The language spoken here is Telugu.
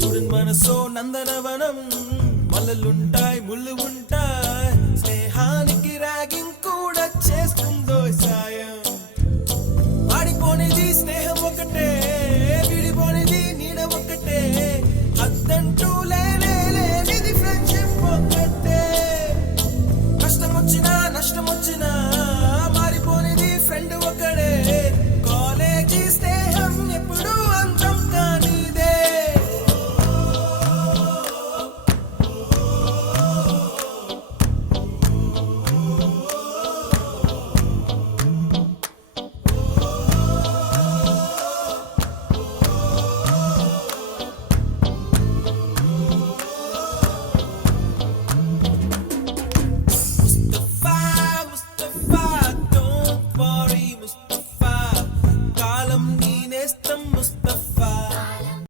స్టూడెంట్ మనసో నందనవనం మల్లలుంటాయి ముళ్ళు ఉంటాయి స్నేహానికి ర్యాగింగ్ కూడా చేస్తూ